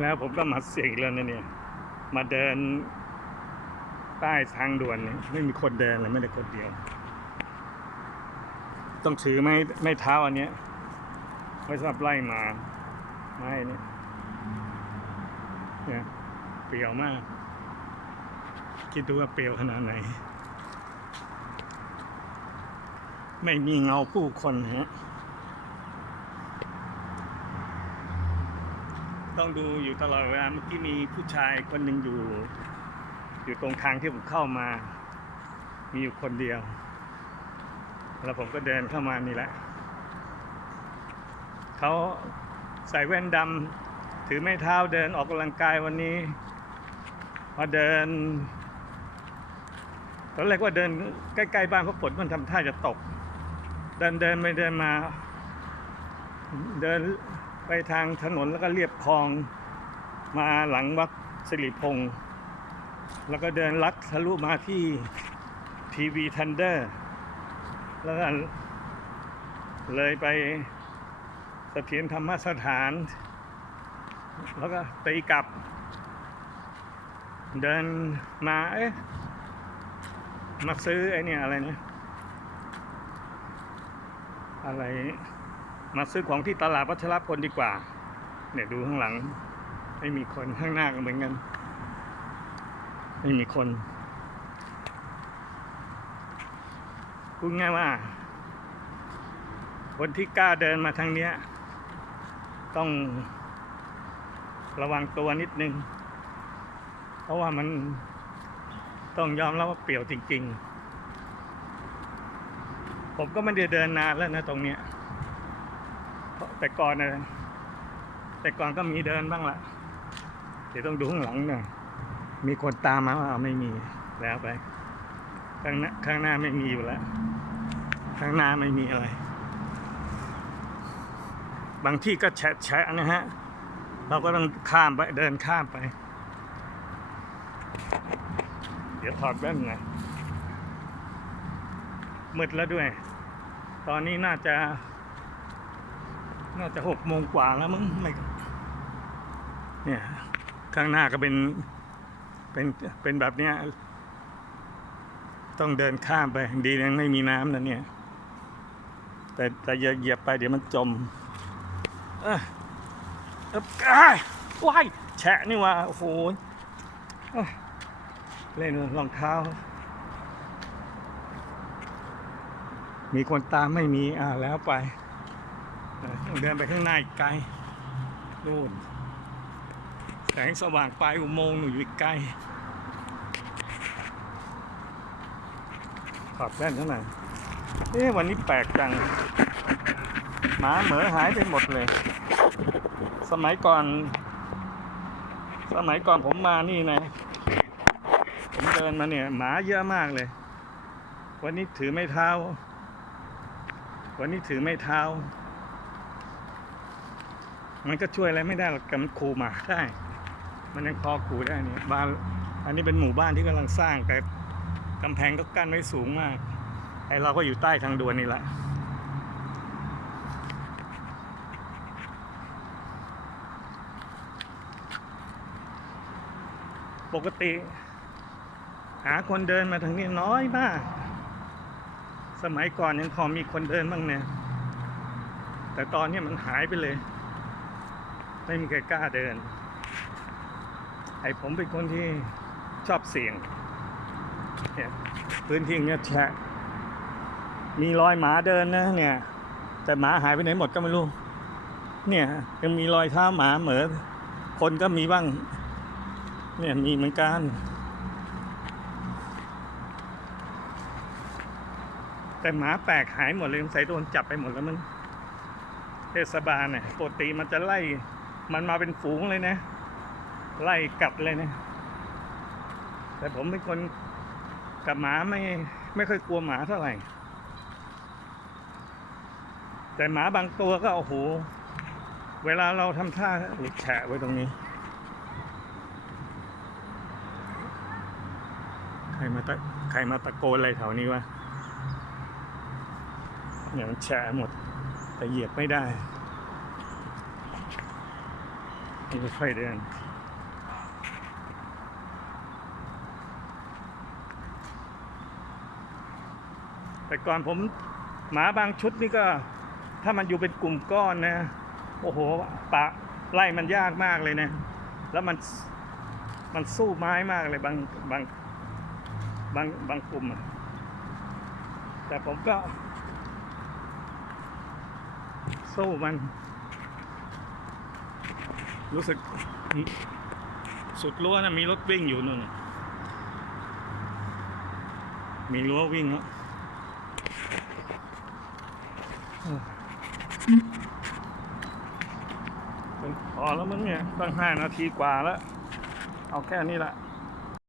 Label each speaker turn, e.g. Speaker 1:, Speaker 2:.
Speaker 1: แล้วผมก็มาเสี่ยงอีกแล้วนะเนี่ย มาเดินใต้ทางด่วนเนี่ยไม่มีคนเดินเลยไม่ได้คนเดียว ต้องถือไม้ไม้เท้าอันเนี้ยไว้สำหรับไล่มาไม้เนี่ยเนี่ยเปรียวมาก คิดดูว่าเปรียวขนาดไหน ไม่มีเงาผู้คนฮะ ต้องดูอยู่ตลอดเวลาเมื่อกี้มีผู้ชายคนหนึ่งอยู่ อยู่ตรงทางที่ผมเข้ามา มีอยู่คนเดียว แล้วผมก็เดินเข้ามานี่แหละเขาใส่แว่นดำถือไม้เท้าเดินออกกำลังกายวันนี้มาเดินตอนแรกว่าเดินใกล้ๆบ้านเพราะฝนมันทำท่าจะตก เดินเดินไปเดินมา เดิน ไปทางถนนแล้วก็เรียบคลองมาหลังวัดสิริพงศ์แล้วก็เดินลัดทะลุมาที่ทีวีทันเดอร์แล้วก็เลยไปเสถียรธรรมสถาน แล้วก็ตีกลับ เดินมาเอ๊ะมาซื้อไอ้เนี่ยอะไรนะอะไร มาซื้อของที่ตลาดวัชรพลดีกว่า เนี่ยดูข้างหลัง ไม่มีคนข้างหน้าก็เหมือนกัน ไม่มีคนพูดง่ายว่า คนที่กล้าเดินมาทางเนี้ย ต้องระวังตัวนิดนึง เพราะว่ามันต้องยอมรับว่าเปรี่ยวจริง ๆ ผมก็ไม่ได้เดินนานแล้วนะตรงเนี้ย แต่ก่อนนะแต่ก่อนก็มีเดินบ้างละเดี๋ยวต้องดูข้างหลังหน่อยมีคนตามมาว่าไม่มีแล้วไป ข้างหน้าข้างหน้าไม่มีอยู่แล้วข้างหน้าไม่มีอะไร บางที่ก็แฉะแฉะนะฮะ เราก็ต้องข้ามไปเดินข้ามไป เดี๋ยวถอดแว่นหน่อยมืดแล้วด้วย ตอนนี้น่าจะ น่าจะหกโมงกว่าแล้วมึงไม่เนี่ยข้างหน้าก็เป็นเป็นเป็นแบบเนี้ยต้องเดินข้ามไปดียังไม่มีน้ำนะเนี่ย แต่แต่อย่าเหยียบไปเดี๋ยวมันจมเออเอบอ้ายว้ายแฉะนี่ว่าโอ้โหเล่นรองเท้า มีคนตามไม่มีอ่าแล้วไป เดินไปข้างหน้าอีกไกลนู่นแสงสว่างปลายอุโมงค์หนูอยู่อีกไกลถอดแว่นเท่าไหร่เอ๊ะวันนี้แปลกจัง หมาเหมือหายไปหมดเลย สมัยก่อน สมัยก่อนผมมานี่นะ ผมเดินมาเนี่ย หมาเยอะมากเลย วันนี้ถือไม่เท้า วันนี้ถือไม่เท้า มันก็ช่วยอะไรไม่ได้หรอกแต่มันขู่หมาได้ มันยังพอขู่ได้เนี่ยบ้านอันนี้เป็นหมู่บ้านที่กำลังสร้าง แต่กำแพงก็กั้นไว้สูงมากไอเราก็อยู่ใต้ทางด่วนนี่แหละปกติ หาคนเดินมาทางนี้น้อยมาก สมัยก่อนยังพอมีคนเดินบ้างเนี่ย แต่ตอนนี้มันหายไปเลย ไม่มีใครกล้าเดิน ไอ้ผมเป็นคนที่ชอบเสี่ยงเนี่ยพื้นที่เนี้ยแฉะมีรอยหมาเดินนะเนี่ย แต่หมาหายไปไหนหมดก็ไม่รู้ เนี่ย ยังมีรอยเท้าหมาเหมือคนก็มีบ้าง เนี่ยมีเหมือนกันแต่หมาแปลกหายหมดเลยสงสัยโดนจับไปหมดแล้วมันเทศบาลเนี่ยปกติมันจะไล่ มันมาเป็นฝูงเลยนะ ไล่กัดเลยนะ แต่ผมเป็นคนกับหมาไม่ไม่ค่อยกลัวหมาเท่าไหร่ แต่หมาบางตัวก็โอ้โห เวลาเราทำท่านี่แฉะไว้ตรงนี้ใครมาตะใครมาตะโกนอะไรแถวนี้วะเนี่ยมันแฉะหมดแต่เหยียบไม่ได้ นี่ค่อยๆเดินแต่ก่อนผมหมาบางชุดนี่ก็ ถ้ามันอยู่เป็นกลุ่มก้อนนะ โอ้โหปะไล่มันยากมากเลยนะ แล้วมันมันสู้ไม้มากเลยบางบางบางบางกลุ่ม แต่ผมก็สู้มัน รู้สึก สุดรั้วนะมีรถวิ่งอยู่นู่นมีรั้ววิ่งแล้วเออพอแล้วมึงเนี่ยตั้งห้านาทีกว่าแล้ว เอาแค่นี้ละ